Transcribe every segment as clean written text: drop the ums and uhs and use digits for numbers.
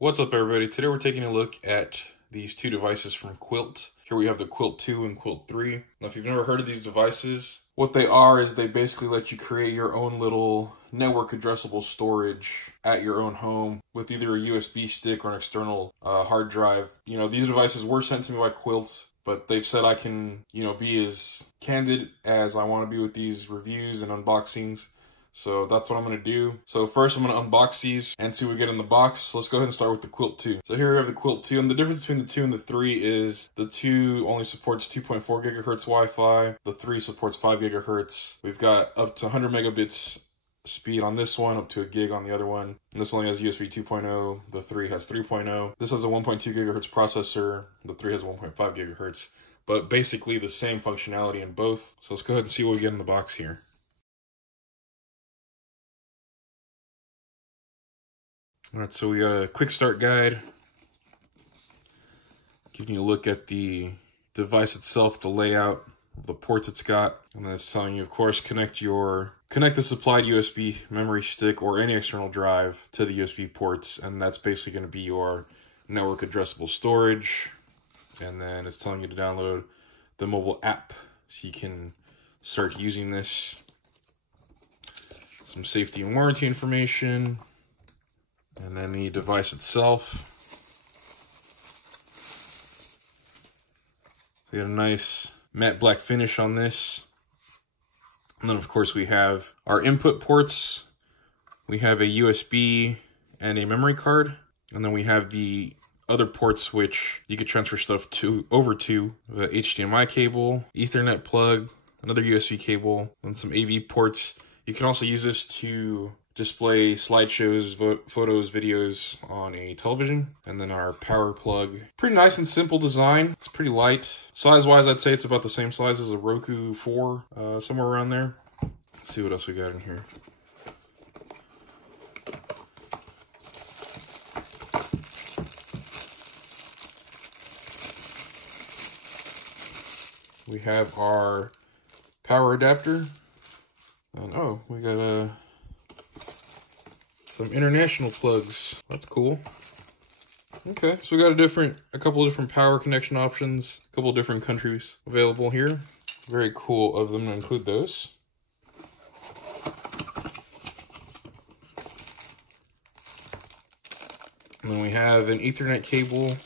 What's up, everybody? Today we're taking a look at these two devices from Kwilt. Here we have the Kwilt 2 and Kwilt 3. Now, if you've never heard of these devices, what they are is they basically let you create your own little network addressable storage at your own home with either a USB stick or an external hard drive. You know, these devices were sent to me by Kwilt, but they've said I can, be as candid as I want to be with these reviews and unboxings. So that's what I'm going to do. So first I'm going to unbox these and see what we get in the box. Let's go ahead and start with the Kwilt 2. So here we have the Kwilt 2, and the difference between the 2 and the 3 is the 2 only supports 2.4 gigahertz Wi-Fi. The 3 supports 5 gigahertz. We've got up to 100 megabits speed on this one, up to a gig on the other one. And this only has USB 2.0. The 3 has 3.0. This has a 1.2 gigahertz processor. The 3 has 1.5 gigahertz. But basically the same functionality in both. So let's go ahead and see what we get in the box here. Alright, so we got a quick start guide, giving you a look at the device itself, the layout, the ports it's got, and then it's telling you, of course, connect the supplied USB memory stick or any external drive to the USB ports, and that's basically going to be your network addressable storage. And then it's telling you to download the mobile app so you can start using this. Some safety and warranty information. And then the device itself. We got a nice matte black finish on this. And then of course we have our input ports. We have a USB and a memory card. And then we have the other ports which you could transfer stuff over to. The HDMI cable, Ethernet plug, another USB cable, and some AV ports. You can also use this to display slideshows, photos, videos on a television. And then our power plug. Pretty nice and simple design. It's pretty light. Size-wise, I'd say it's about the same size as a Roku 4, somewhere around there. Let's see what else we got in here. We have our power adapter. And oh, we got some international plugs. That's cool. Okay, so we got a couple of different power connection options, a couple of different countries available here. Very cool of them to include those. And then we have an Ethernet cable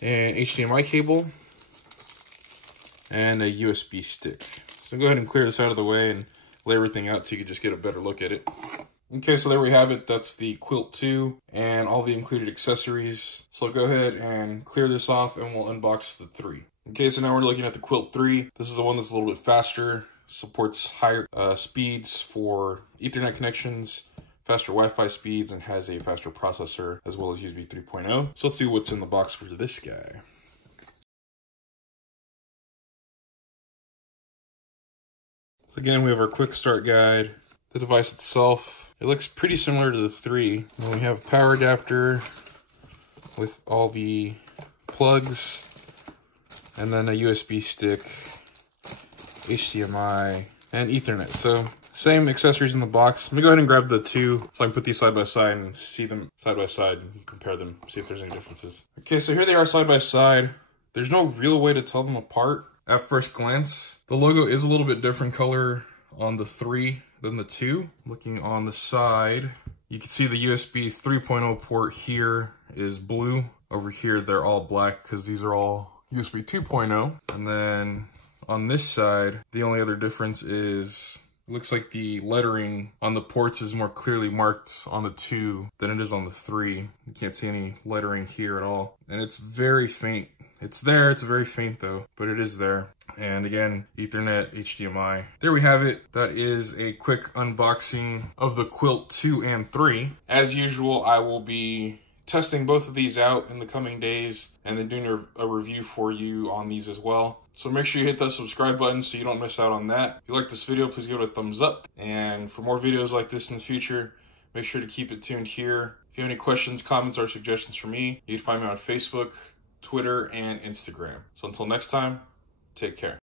and HDMI cable and a USB stick. So go ahead and clear this out of the way and lay everything out so you can just get a better look at it. Okay, so there we have it. That's the Kwilt 2 and all the included accessories. So I'll go ahead and clear this off and we'll unbox the 3. Okay, so now we're looking at the Kwilt 3. This is the one that's a little bit faster, supports higher speeds for Ethernet connections, faster Wi-Fi speeds, and has a faster processor as well as USB 3.0. So let's see what's in the box for this guy. So again, we have our quick start guide. The device itself, it looks pretty similar to the 3. And we have power adapter with all the plugs, and then a USB stick, HDMI, and Ethernet. So same accessories in the box. Let me go ahead and grab the 2 so I can put these side by side and see them side by side and compare them, see if there's any differences. Okay, so here they are side by side. There's no real way to tell them apart at first glance. The logo is a little bit different color on the 3 than the 2. Looking on the side, you can see the USB 3.0 port here is blue. Over here, they're all black because these are all USB 2.0. And then on this side, the only other difference is, it looks like the lettering on the ports is more clearly marked on the 2 than it is on the 3. You can't see any lettering here at all. And it's very faint. It's there, it's very faint though, but it is there. And again, Ethernet, HDMI. There we have it. That is a quick unboxing of the Kwilt 2 and 3. As usual, I will be testing both of these out in the coming days and then doing a review for you on these as well. So make sure you hit that subscribe button so you don't miss out on that. If you like this video, please give it a thumbs up. And for more videos like this in the future, make sure to keep it tuned here. If you have any questions, comments, or suggestions for me, you can find me on Facebook, Twitter, and Instagram. So until next time, take care.